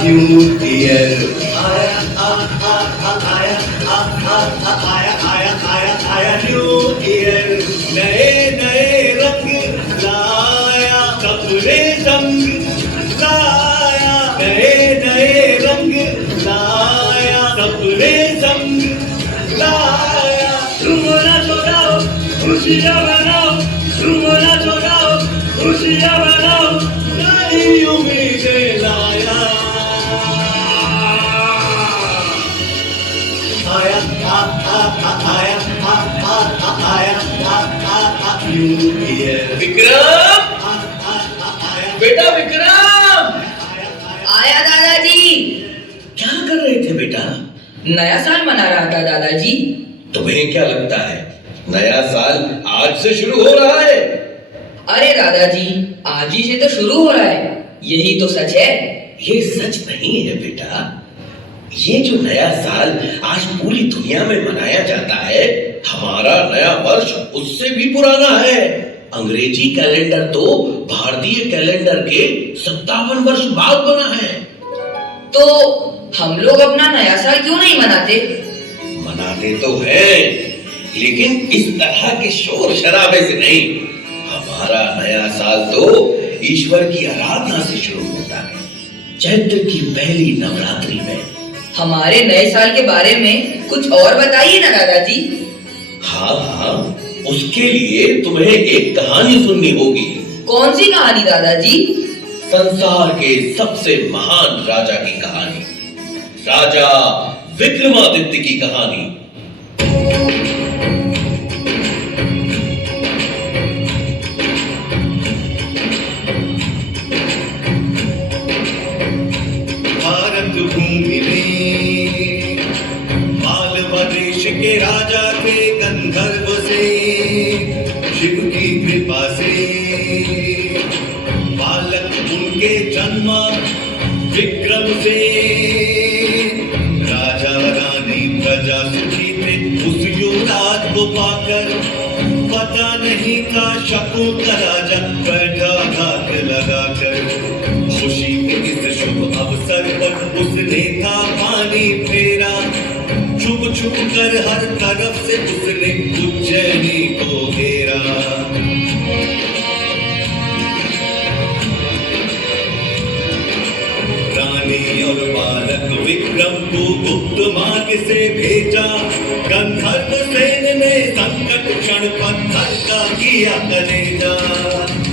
New year आया new year नए नए रंग लाया कपड़े संग लाया नए नए रंग लाया कपड़े संग लाया झूमना छोड़ाओ खुशियाँ मनाओ झूमना छोड़ाओ खुशियाँ मनाओ नई उम्मीदें लाया विक्रम, बेटा विक्रम, आया दादाजी। क्या कर रहे थे बेटा? नया साल मना रहा था दादाजी। तुम्हें क्या लगता है नया साल आज से शुरू हो रहा है? अरे दादाजी, आज ही से तो शुरू हो रहा है, यही तो सच है। ये सच नहीं है बेटा। ये जो नया साल आज पूरी दुनिया में मनाया जाता है, हमारा नया वर्ष उससे भी पुराना है। अंग्रेजी कैलेंडर तो भारतीय कैलेंडर के 57 वर्ष बाद बना है। तो हम लोग अपना नया साल क्यों नहीं मनाते? मनाते तो हैं, लेकिन इस तरह के शोर शराबे से नहीं। हमारा नया साल तो ईश्वर की आराधना से शुरू होता है, चैत्र की पहली नवरात्रि में। हमारे नए साल के बारे में कुछ और बताइए ना दादाजी। हाँ, उसके लिए तुम्हें एक कहानी सुननी होगी। कौन सी कहानी दादाजी? संसार के सबसे महान राजा की कहानी, राजा विक्रमादित्य की कहानी। भारत भूमि में मालवा देश के राजा थे गंधर्व से शिव की कृपा से बालक उनके जन्मा विक्रम से राजा रानी प्रजा सुखी थे उस युवराज को पाकर पता नहीं था शकों का राजा बैठा घात लगाकर खुशी के इस शुभ अवसर पर उसने था पानी फेरा छुप छुप कर हर तरफ से उसने उज्जैनी को घेरा रानी और बालक विक्रम को गुप्त मार्ग से भेजा गंधर्व सेन ने संकट क्षण पत्थर का किया कलेजा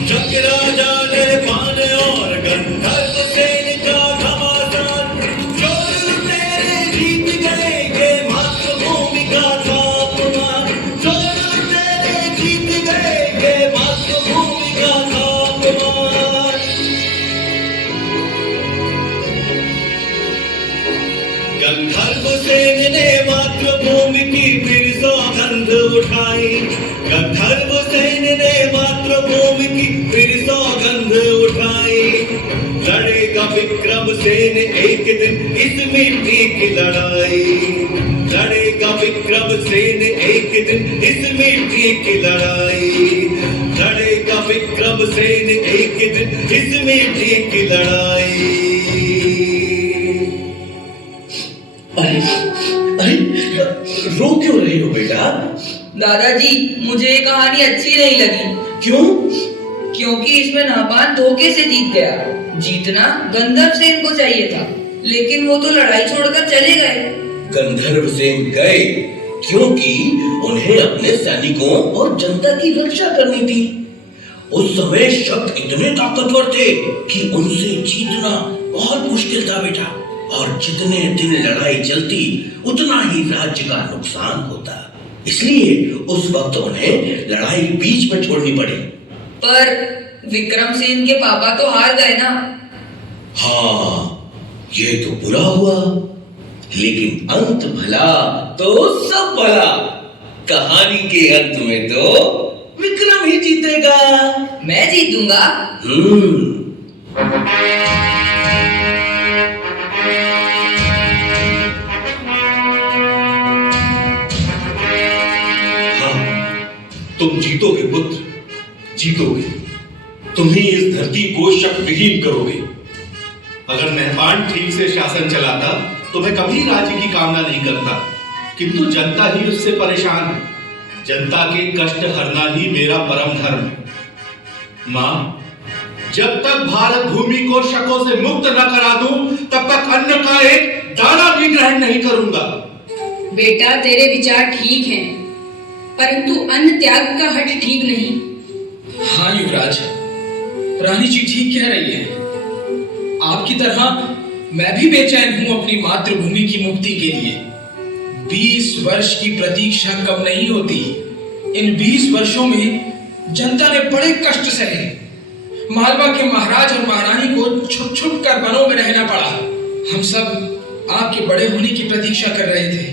शक राजा ने पान और गंधर्व सेन का घमासान चोर तेरे जीत गए ये मातृभूमि का था अपमान चोर तेरे जीत गए ये मातृभूमि का था अपमान गंधर्व सेन ने मातृभूमि की फिर सौगंध उठाई गंधर्व सेन ने मातृभूमि की फिर सौगंध उठाई लड़ेगा विक्रम सेन एक दिन इस मिट्टी की लड़ाई लड़ेगा विक्रम सेन एक दिन इस मिट्टी की लड़ाई लड़ेगा विक्रम सेन एक दिन इस मिट्टी की लड़ाई अरे अरे, रो क्यों रही हो बेटा? दादाजी, मुझे ये कहानी अच्छी नहीं लगी। क्यों? क्योंकि इसमें नापान धोखे से जीत गया। जीतना गंधर्व सेन को चाहिए था, लेकिन वो तो लड़ाई छोड़कर चले गए। गंधर्व सेन गए क्योंकि उन्हें अपने सैनिकों और जनता की रक्षा करनी थी। उस समय शक इतने ताकतवर थे कि उनसे जीतना बहुत मुश्किल था बेटा। और जितने दिन लड़ाई चलती उतना ही राज्य का नुकसान होता, इसलिए उस वक्त उन्हें लड़ाई बीच में छोड़नी पड़ी। पर विक्रम सेन के पापा तो हार गए ना। हाँ, ये तो बुरा हुआ, लेकिन अंत भला तो सब भला। कहानी के अंत में तो विक्रम ही जीतेगा। मैं जीतूंगा। तुम जीतोगे पुत्र, जीतोगे। तुम ही इस धरती को शक विहीन करोगे। अगर नहपान ठीक से शासन चलाता तो मैं कभी राज्य की कामना नहीं करता, किंतु जनता ही उससे परेशान है। जनता के कष्ट हरना ही मेरा परम धर्म है। मां, जब तक भारत भूमि को शकों से मुक्त न करा दूं, तब तक अन्न का एक दाना भी ग्रहण नहीं करूंगा। बेटा, तेरे विचार ठीक हैं, परंतु अन्न त्याग का हठ ठीक नहीं। हाँ युवराज, रानी जी ठीक कह रही है। आपकी तरह मैं भी बेचैन हूं अपनी मातृभूमि की मुक्ति के लिए। 20 वर्ष की प्रतीक्षा कम नहीं होती। इन 20 वर्षों में जनता ने बड़े कष्ट सहे। मालवा के महाराज और महारानी को छुप छुप कर वनों में रहना पड़ा। हम सब आपके बड़े होने की प्रतीक्षा कर रहे थे।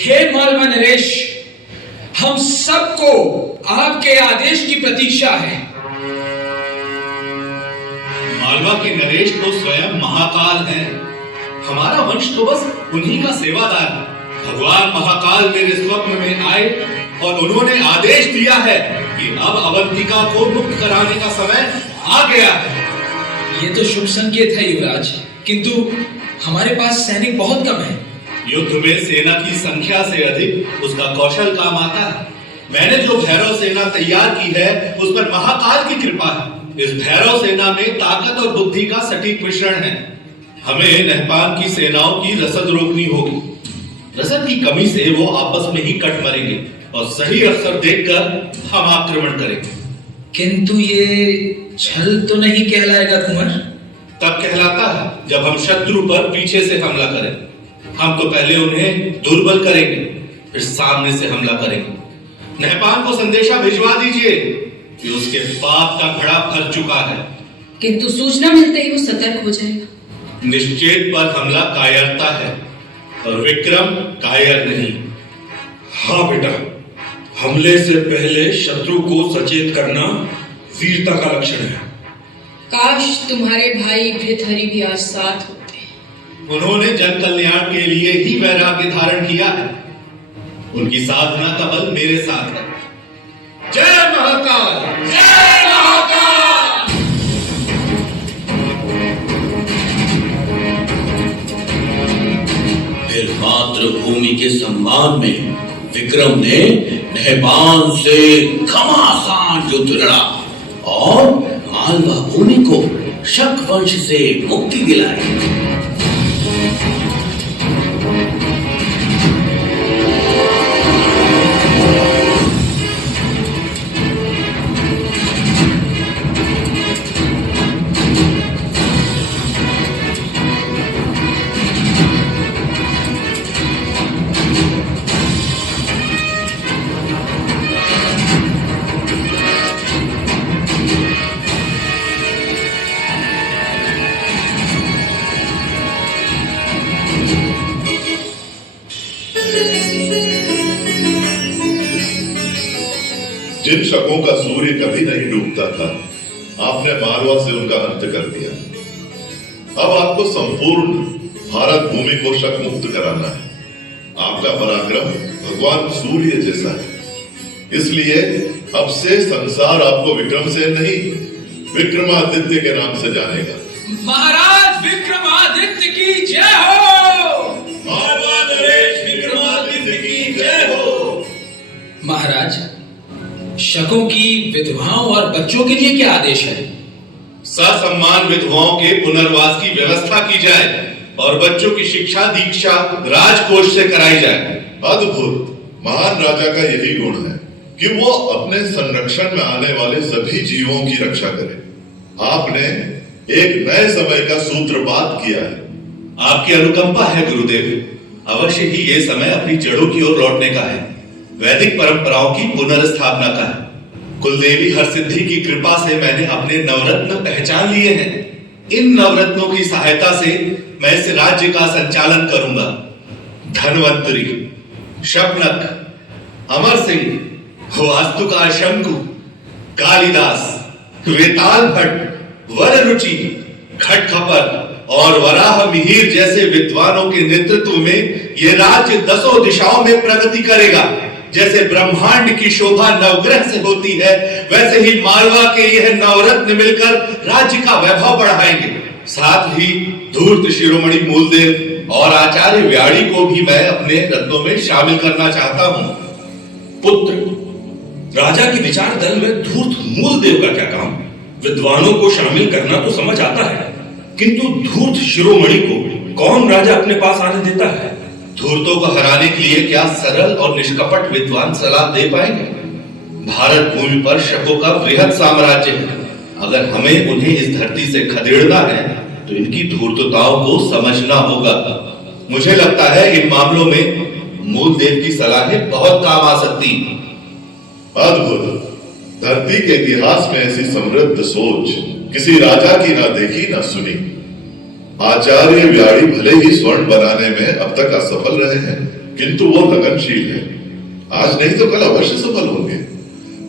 हे मालवा नरेश, हम सबको आपके आदेश की प्रतीक्षा है। मालवा के नरेश तो स्वयं महाकाल हैं। हमारा वंश तो बस उन्हीं का सेवादार है। भगवान महाकाल मेरे स्वप्न में आए और उन्होंने आदेश दिया है कि अब अवंतिका को मुक्त कराने का समय आ गया है। ये तो शुभ संकेत है युवराज, किंतु हमारे पास सैनिक बहुत कम है। युद्ध में सेना की संख्या से अधिक उसका कौशल काम आता है। मैंने जो भैरव सेना तैयार की है उस पर महाकाल की कृपा है। इस भैरव सेना में ताकत और बुद्धि का सटीक मिश्रण है। हमें नहपान की सेनाओं की रसद रोकनी होगी। रसद की कमी से वो आपस में ही कट मरेंगे और सही अवसर देखकर हम आक्रमण करेंगे। किंतु ये छल तो नहीं कहलाएगा कुंवर? तब कहलाता है जब हम शत्रु पर पीछे से हमला करें। हम तो पहले उन्हें दुर्बल करेंगे, फिर सामने से हमला करेंगे। नहपान को संदेशा भिजवा दीजिए कि उसके पाप का घड़ा भर चुका है। किंतु सूचना मिलते ही वो सतर्क हो जाएगा। निश्चेत पर हमला कायरता है और विक्रम कायर नहीं। हाँ बेटा, हमले से पहले शत्रु को सचेत करना वीरता का लक्षण है। काश तुम्हारे भाई भृतहरि भी आज साथ होते। उन्होंने जन कल्याण के लिए ही वैराग्य धारण किया है। उनकी साधना का बल मेरे साथ है। जय महाकाल! जय महाकाल! फिर मातृभूमि के सम्मान में विक्रम ने नहपान से घमासान युद्ध लड़ा और मालवा भूमि को शक वंश से मुक्ति दिलाई। जिन शकों का सूर्य कभी नहीं डूबता था, आपने मालवा से उनका अंत कर दिया। अब आपको संपूर्ण भारत भूमि को शक मुक्त कराना है। आपका पराक्रम भगवान सूर्य जैसा है, इसलिए अब से संसार आपको विक्रमसेन नहीं, विक्रमादित्य के नाम से जानेगा। महाराज विक्रमादित्य की जय हो! मालवा नरेश विक्रमादित्य की जय हो! महाराज, शकों की विधवाओं और बच्चों के लिए क्या आदेश है? ससम्मान विधवाओं के पुनर्वास की व्यवस्था की जाए और बच्चों की शिक्षा दीक्षा राजकोष से कराई जाए। अद्भुत! महान राजा का यही गुण है कि वो अपने संरक्षण में आने वाले सभी जीवों की रक्षा करे। आपने एक नए समय का सूत्रपात किया है। आपकी अनुकंपा है गुरुदेव। अवश्य ही ये समय अपनी जड़ों की ओर लौटने का है, वैदिक परंपराओं की पुनर्स्थापना का है। कुलदेवी हरसिद्धि की कृपा से मैंने अपने नवरत्न पहचान लिए हैं। इन नवरत्नों की सहायता से मैं इस राज्य का संचालन करूंगा। धनवंतरी, शपनक, अमर सिंह, वास्तुकार शंकु, कालिदास, वेताल भट्ट, वररुचि, खटखपर और वराह मिहिर जैसे विद्वानों के नेतृत्व में यह राज्य 10 दिशाओं में प्रगति करेगा। जैसे ब्रह्मांड की शोभा नवग्रह से होती है, वैसे ही मालवा के यह नवरत्न मिलकर राज्य का वैभव बढ़ाएंगे। साथ ही धूर्त शिरोमणि मूलदेव और आचार्य व्याड़ी को भी मैं अपने रत्नों में शामिल करना चाहता हूं। पुत्र, राजा के विचार दल में धूर्त मूलदेव का क्या काम? विद्वानों को शामिल करना तो समझ आता है, किंतु धूर्त शिरोमणि को कौन राजा अपने पास आने देता है? धूर्तों को हराने के लिए क्या सरल और निष्कपट विद्वान सलाह दे पाएंगे? भारत भूमि पर शकों का वृहद साम्राज्य है। अगर हमें उन्हें इस धरती से खदेड़ना है तो इनकी धूर्तताओं को समझना होगा। मुझे लगता है इन मामलों में मूलदेव की सलाहें बहुत काम आ सकती। अद्भुत। धरती के इतिहास में ऐसी समृद्ध सोच किसी राजा की ना देखी ना सुनी। आचार्य व्याड़ी भले ही स्वर्ण बनाने में अब तक असफल रहे हैं, किंतु वो लगनशील है। आज नहीं तो कल अवश्य सफल होंगे।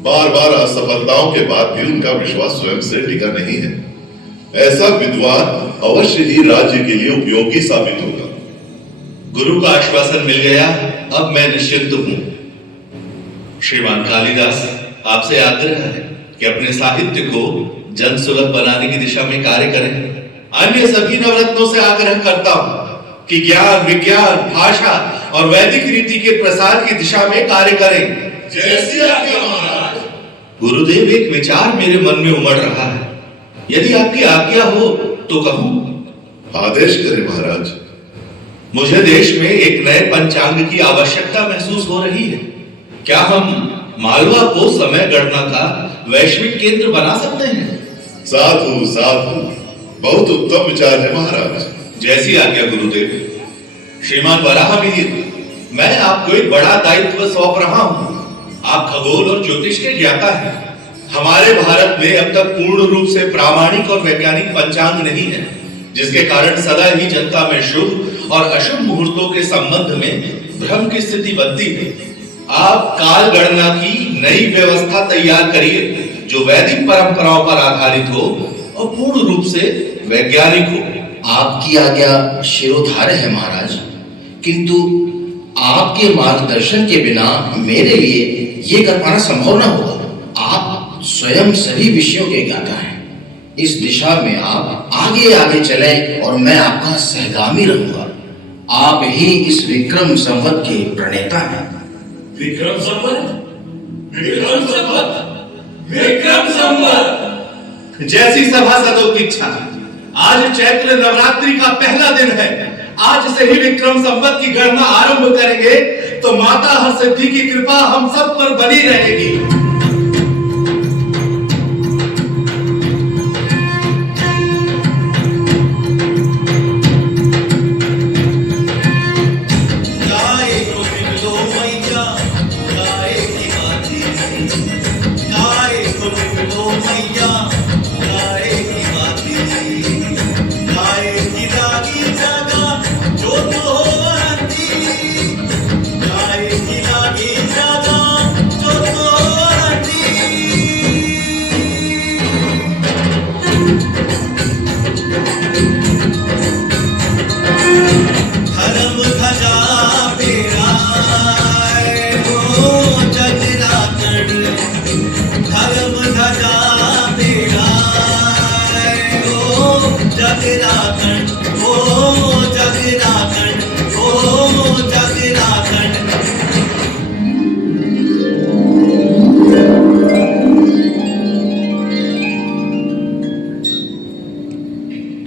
बार बार असफलताओं के बाद भी उनका विश्वास स्वयं से टिका नहीं है। ऐसा विद्वान अवश्य ही राज्य के लिए उपयोगी साबित होगा। गुरु का आश्वासन मिल गया, अब मैं निश्चिंत हूं। श्रीमान कालिदास, आपसे आग्रह है कि अपने साहित्य को जन सुलभ बनाने की दिशा में कार्य करें। अन्य सभी नवरत्नों से आग्रह करता हूं कि ज्ञान, विज्ञान, भाषा और वैदिक रीति के प्रसार की दिशा में कार्य करें। जैसी आज्ञा महाराज। गुरुदेव, एक विचार मेरे मन में उमड़ रहा है। यदि आपकी आज्ञा हो तो कहूं। आदेश करें महाराज। मुझे देश में एक नए पंचांग की आवश्यकता महसूस हो रही है। क्या हम मालवा को समय गणना का वैश्विक केंद्र बना सकते हैं? साधु साधु, बहुत उत्तम विचार है महाराज। जैसी आज्ञा गुरुदेव। श्रीमान वराहमिहिर, मैं आपको एक बड़ा दायित्व सौंप रहा हूं। आप खगोल और ज्योतिष के ज्ञाता हैं। हमारे भारत में अब तक पूर्ण रूप से प्रामाणिक और वैज्ञानिक पंचांग नहीं है, जिसके कारण सदा ही जनता में शुभ और अशुभ मुहूर्तों के संबंध में भ्रम की स्थिति बनती है। आप काल गणना की नई व्यवस्था तैयार करिए जो वैदिक परंपराओं पर आधारित हो और पूर्ण रूप से वैज्ञानिक हो। आपकी आज्ञा शिरोधार्य है महाराज, किंतु आपके मार्गदर्शन के बिना मेरे लिए ये कर पाना संभव न होगा। आप स्वयं सभी विषयों के ज्ञाता हैं। इस दिशा में आप आगे आगे चलें और मैं आपका सहगामी रहूंगा। आप ही इस विक्रम संवत के प्रणेता हैं। विक्रम संवत, विक्रम संवत, विक्रम संवत। जैसी सभासदों की इच्छा। आज चैत्र नवरात्रि का पहला दिन है। आज से ही विक्रम संवत की गणना आरंभ करेंगे तो माता हरसिद्धि की कृपा हम सब पर बनी रहेगी।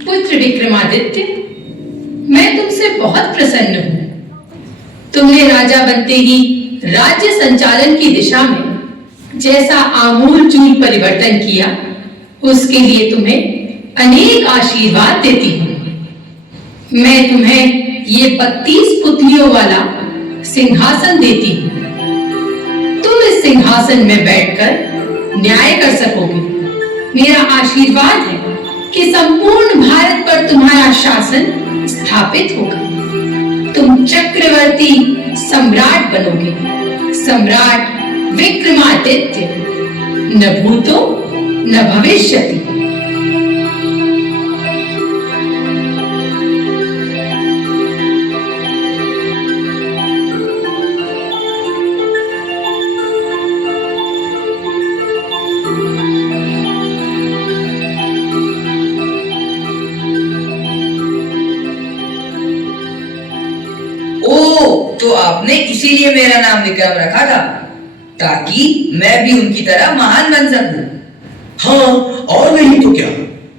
पुत्र विक्रमादित्य, मैं तुमसे बहुत प्रसन्न हूँ। तुमने राजा बनते ही राज्य संचालन की दिशा में जैसा आमूलचूल परिवर्तन किया, उसके लिए तुम्हें अनेक आशीर्वाद देती हूँ। मैं तुम्हें ये 32 पुतलियों वाला सिंहासन देती हूँ। तुम इस सिंहासन में बैठकर न्याय कर सकोगे। मेरा आशीर्वाद है कि संपूर्ण भारत पर तुम्हारा शासन स्थापित होगा। तुम चक्रवर्ती सम्राट बनोगे, सम्राट विक्रमादित्य, न भूतो न भविष्यति। तो आपने इसीलिए मेरा नाम विक्रम रखा था, ताकि मैं भी उनकी तरह महान बन सकूं। हाँ, और नहीं तो क्या।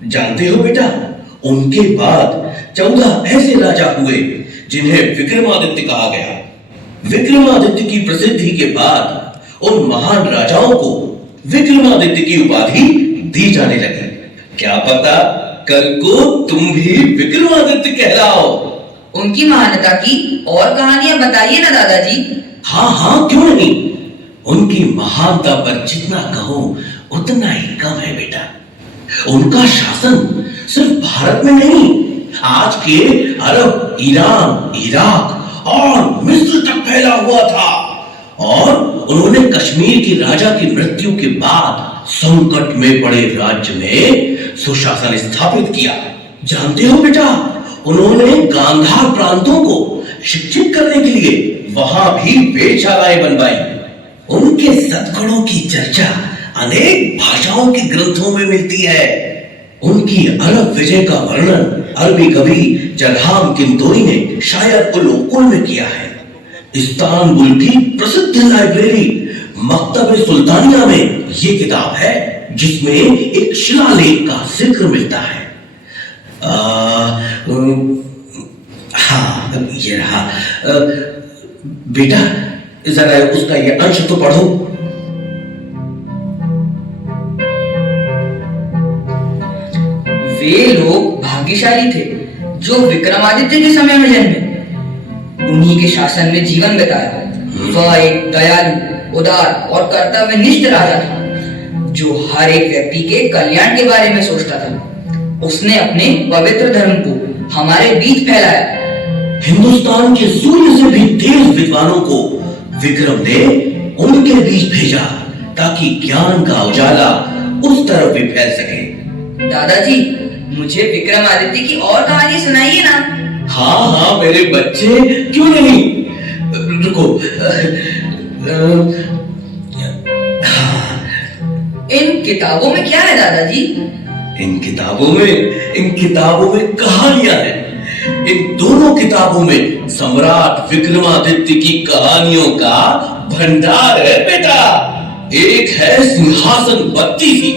जानते हो बेटा, उनके बाद 14 ऐसे राजा हुए जिन्हें विक्रमादित्य कहा गया। विक्रमादित्य की प्रसिद्धि के बाद उन महान राजाओं को विक्रमादित्य की उपाधि दी जाने लगी। क्या पता कल को तुम भी विक्रमादित्य कहलाओ। उनकी महानता की और कहानियां बताइए ना दादाजी। हाँ हाँ, क्यों नहीं। उनकी महानता पर जितना कहो उतना ही कम है बेटा। उनका शासन सिर्फ भारत में नहीं, आज के अरब, ईरान, इराक और मिस्र तक फैला हुआ था। और उन्होंने कश्मीर के राजा की मृत्यु के बाद संकट में पड़े राज्य में सुशासन स्थापित किया। जानते हो बेटा, उन्होंने गांधार प्रांतों को शिक्षित करने के लिए वहां भी वेधशालाएं बनवाई। उनके सद्गुणों की चर्चा अनेक भाषाओं के ग्रंथों में मिलती है। उनकी अरब विजय का वर्णन अरबी कवि जरहाम किंतोई ने शायद उल-उकुल में किया है। इस्तांबुल की प्रसिद्ध लाइब्रेरी मकतब सुल्तानिया में ये किताब है, जिसमें एक शिलालेख का जिक्र मिलता है। हाँ, ये रहा। बेटा जरा उसका ये अंश तो पढ़ो। वे लोग भाग्यशाली थे जो विक्रमादित्य के समय में जन्मे, उन्हीं के शासन में जीवन बिताया। वह एक दयालु, उदार और कर्तव्यनिष्ठ राजा था, जो हर एक व्यक्ति के कल्याण के बारे में सोचता था। उसने अपने पवित्र धर्म को हमारे बीच फैलाया। हिंदुस्तान के सूर्य से भी तेज विद्वानों को विक्रम ने उनके बीच भेजा, ताकि ज्ञान का उजाला उस तरफ भी फैल सके। दादाजी, मुझे विक्रमादित्य की और कहानी सुनाइए ना। हाँ हाँ मेरे बच्चे, क्यों नहीं। रुको। इन किताबों में क्या है दादाजी? इन किताबों में कहानियां हैं। इन दोनों किताबों में सम्राट विक्रमादित्य की कहानियों का भंडार है बेटा। एक है सिंहासन 32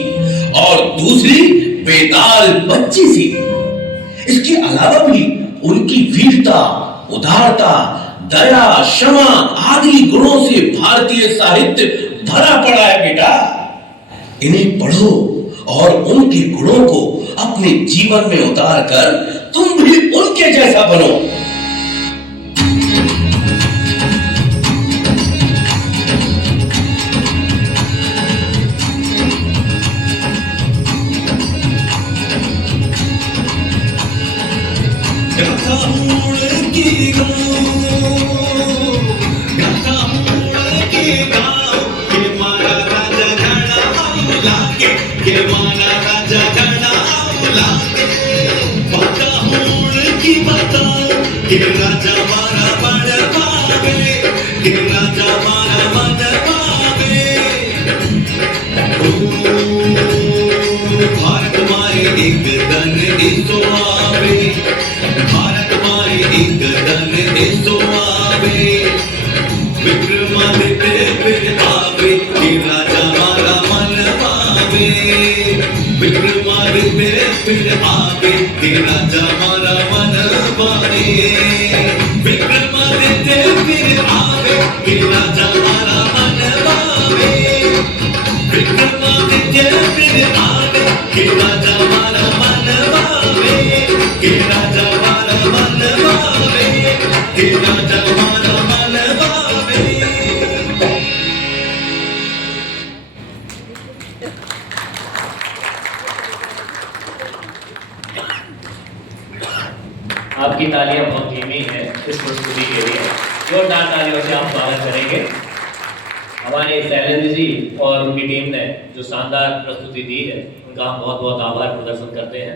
और दूसरी बेताल 25। इसके अलावा भी उनकी वीरता, उदारता, दया, क्षमा आदि गुणों से भारतीय साहित्य भरा पड़ा है बेटा। इन्हें पढ़ो और उनके गुणों को अपने जीवन में उतार कर तुम भी उनके जैसा बनो। राजा मारा मन पावे, राजा मारा मन पावे। भारत मारे एक दन इसो आवे, भारत मारे एक दन इसो आवे। विक्रमादित्य फिर आवे, राजा मारा मन पावे। विक्रमादित्य फिर आवे, राजा मारा मन पावे। विक्रमादित्य फिर आवे, राजा मारा मन पावे। विक्रमादित्य फिर आवे, राजा मारा मन पावे। राजा मारा मन पावे, राजा मारा मन पावे। आपकी तालियां बहुत धीमी है इस प्रस्तुति के लिए। जोरदार तालियों से आप स्वागत करेंगे। हमारे शैलेंद्र जी और उनकी टीम ने जो शानदार प्रस्तुति दी है, उनका हम बहुत बहुत आभार प्रदर्शन करते हैं।